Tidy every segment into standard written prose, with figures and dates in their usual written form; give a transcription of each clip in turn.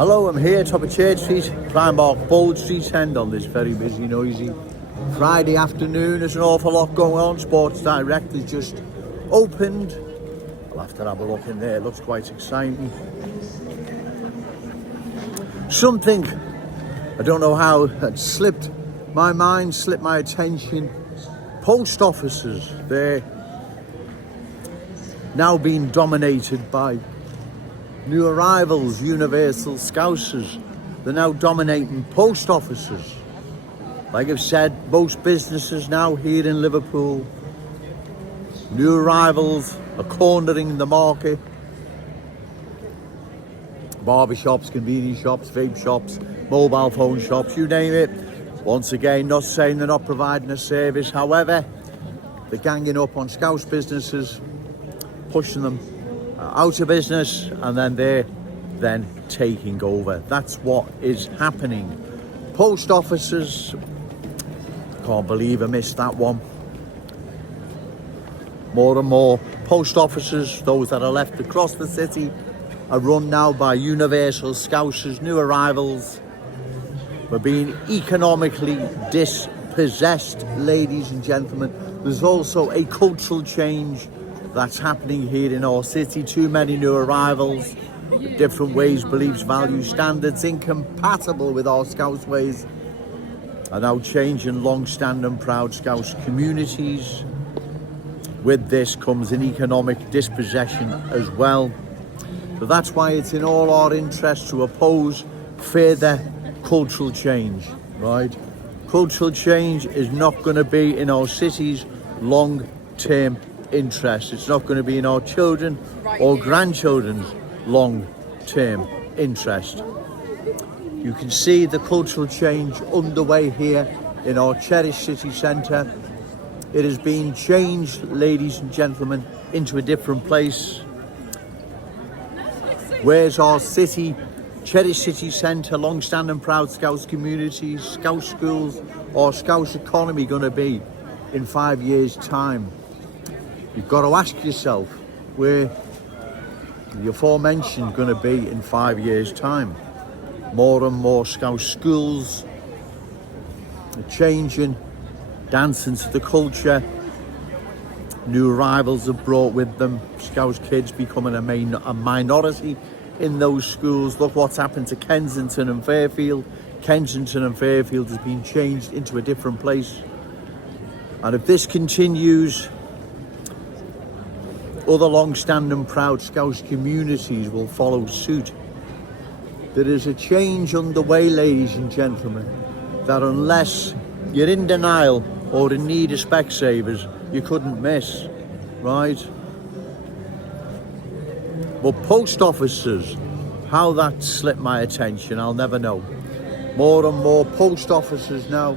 Hello, I'm here top of Church Street, Primark Bold Street end on this very busy, noisy Friday afternoon. There's an awful lot going on. Sports Direct has just opened. I'll have to have a look in there, it looks quite exciting. Something, I don't know how, had slipped my mind, slipped my attention. Post offices, they're now being dominated by new arrivals, universal Scousers. They're now dominating post offices. Like I've said, most businesses now here in Liverpool, new arrivals are cornering the market. Barbershops, convenience shops, vape shops, mobile phone shops, you name it. Once again, not saying they're not providing a service. However, they're ganging up on Scouse businesses, pushing them out of business, and then they're taking over. That's what is happening. Post offices, can't believe I missed that one. More and more post offices, those that are left across the city, are run now by universal Scousers, new arrivals. We're being economically dispossessed, ladies and gentlemen. There's also a cultural change that's happening here in our city. Too many new arrivals, different ways, beliefs, values, standards incompatible with our Scouse ways are now changing long-standing proud Scouse communities. With this comes an economic dispossession as well. So that's why it's in all our interest to oppose further cultural change, right? Cultural change is not going to be in our city's long-term interest. It's not going to be in our children or grandchildren's long-term interest. You can see the cultural change underway here in our cherished city centre. It has been changed, ladies and gentlemen, into a different place. Where's our city, cherished city centre, long-standing proud Scouse communities, Scouse schools, or Scouse economy going to be in 5 years' time? You've got to ask yourself where the aforementioned going to be in 5 years' time. More and more Scouse schools are changing, dancing to the culture. New arrivals have brought with them Scouse kids becoming a minority in those schools. Look what's happened to Kensington and Fairfield. Kensington and Fairfield has been changed into a different place. And if this continues, other long-standing proud Scouse communities will follow suit. There is a change underway, ladies and gentlemen, that unless you're in denial or in need of Specsavers, you couldn't miss, right? But post offices, how that slipped my attention, I'll never know. More and more post offices now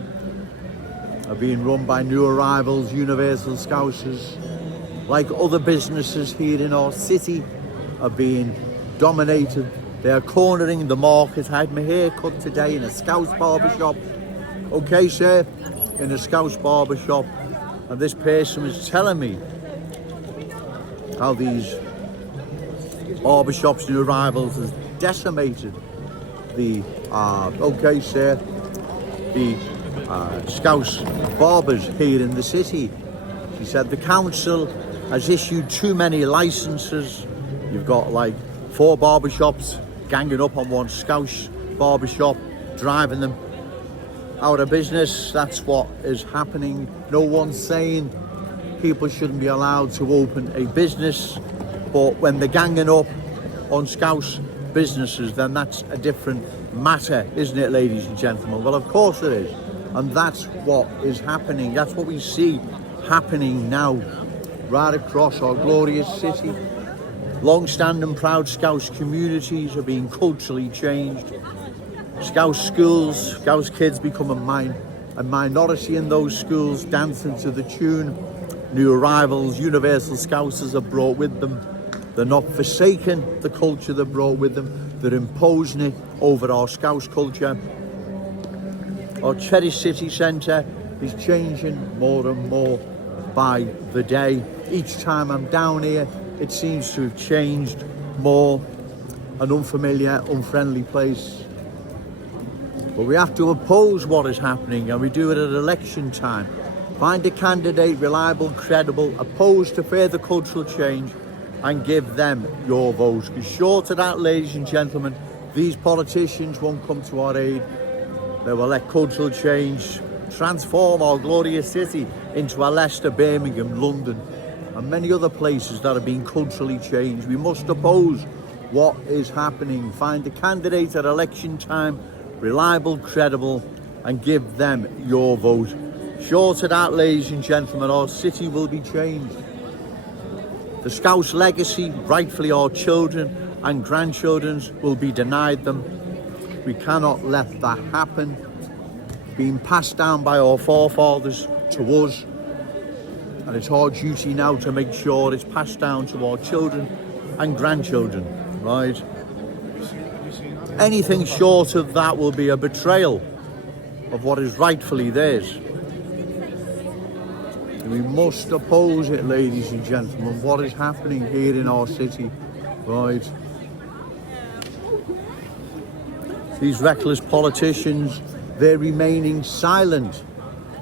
are being run by new arrivals, universal Scousers. Like other businesses here in our city are being dominated. They are cornering the market. I had my hair cut today in a Scouse barbershop. Okay, sir, in a Scouse barbershop. And this person was telling me how these barbershops, new arrivals, has decimated the, okay, sir, the Scouse barbers here in the city. She said the council has issued too many licenses. You've got like 4 barbershops ganging up on one Scouse barbershop, driving them out of business. That's what is happening. No one's saying people shouldn't be allowed to open a business, but when they're ganging up on Scouse businesses, then that's a different matter, isn't it, ladies and gentlemen? Well, of course it is. And that's what is happening. That's what we see happening now right across our glorious city. Long-standing proud Scouse communities are being culturally changed. Scouse schools, Scouse kids become a minority in those schools, dancing to the tune. New arrivals, universal Scousers are brought with them. They're not forsaking the culture they brought with them. They're imposing it over our Scouse culture. Our cherished city centre is changing more and more by the day. Each time I'm down here, it seems to have changed more. an unfamiliar, unfriendly place. But we have to oppose what is happening, and we do it at election time. Find a candidate, reliable, credible, opposed to further cultural change, and give them your vote. Because short of that, ladies and gentlemen, these politicians won't come to our aid. They will let cultural change transform our glorious city into a Leicester, Birmingham, London, and many other places that have been culturally changed. We must oppose what is happening. Find a candidate at election time, reliable, credible, and give them your vote. Short of that, ladies and gentlemen, our city will be changed. The Scouse legacy, rightfully our children and grandchildren's, will be denied them. We cannot let that happen. Being passed down by our forefathers to us, and it's our duty now to make sure it's passed down to our children and grandchildren, right? Anything short of that will be a betrayal of what is rightfully theirs. We must oppose it, ladies and gentlemen, what is happening here in our city, right? These reckless politicians, they're remaining silent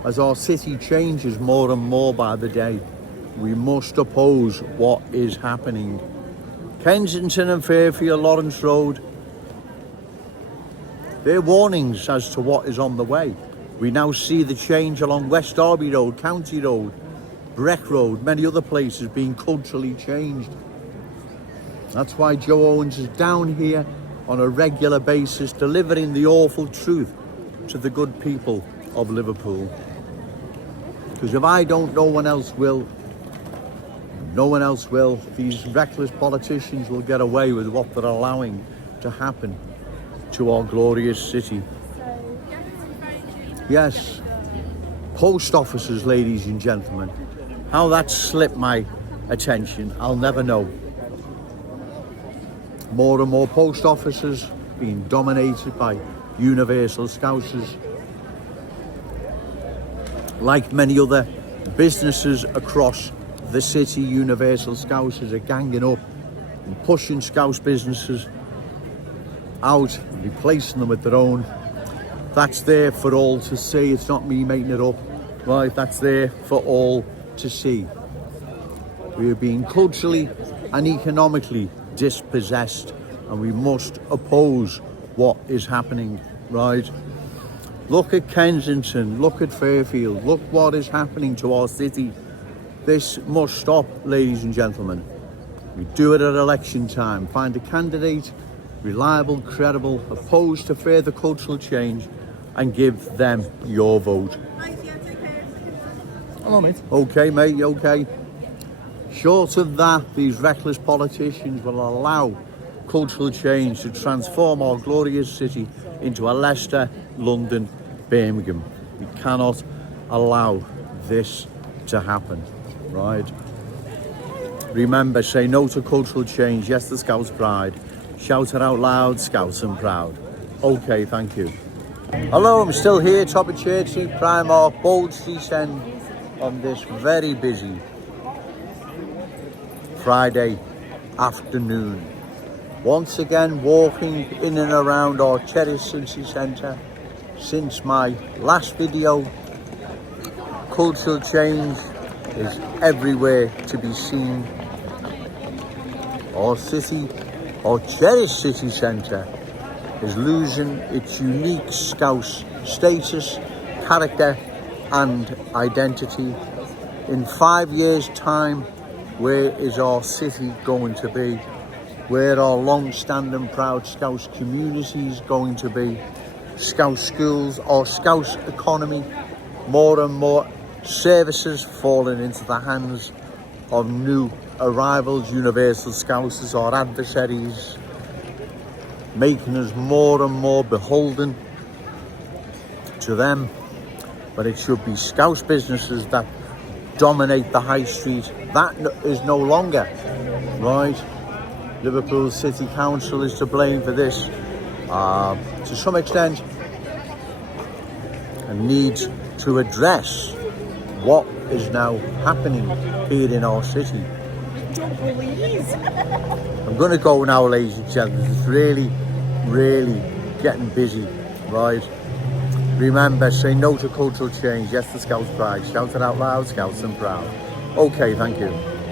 as our city changes more and more by the day. We must oppose what is happening. Kensington and Fairfield, Lawrence Road, they're warnings as to what is on the way. We now see the change along West Derby Road, County Road, Breck Road, many other places being culturally changed. That's why Joe Owens is down here on a regular basis, delivering the awful truth to the good people of Liverpool. Because if I don't, no one else will. No one else will. These reckless politicians will get away with what they're allowing to happen to our glorious city. Yes, post offices, ladies and gentlemen. How that slipped my attention, I'll never know. More and more post offices being dominated by universal Scousers. Like many other businesses across the city, universal Scousers are ganging up and pushing Scouse businesses out and replacing them with their own. That's there for all to see. It's not me making it up, right? That's there for all to see. We are being culturally and economically dispossessed, and we must oppose what is happening, right? Look at Kensington, look at Fairfield, look what is happening to our city. This must stop, ladies and gentlemen. We do it at election time. Find a candidate, reliable, credible, opposed to further cultural change, and give them your vote. Hello, mate. Okay, mate, okay. Short of that, these reckless politicians will allow cultural change to transform our glorious city into a Leicester, London, Birmingham. We cannot allow this to happen, right? Remember, say no to cultural change, yes to Scouse pride. Shout it out loud, Scouse and proud. Okay, thank you. Hello, I'm still here, top of Church Street, Primark, Bold Street End, on this very busy Friday afternoon. Once again, walking in and around our cherished city centre. Since my last video, cultural change is everywhere to be seen. Our city, our cherished city centre, is losing its unique Scouse status, character and identity. In 5 years' time, where is our city going to be? Where are long-standing proud Scouse communities going to be? Scouse schools, our Scouse economy, more and more services falling into the hands of new arrivals, universal Scousers, our adversaries, making us more and more beholden to them. But it should be Scouse businesses that dominate the high street. That is no longer, right? Liverpool City Council is to blame for this to some extent, and needs to address what is now happening here in our city. Don't please. I'm going to go now, ladies and gentlemen. It's really, really getting busy, right? Remember, say no to cultural change, yes to Scouse pride. Shout it out loud, Scouts and proud. Okay, thank you.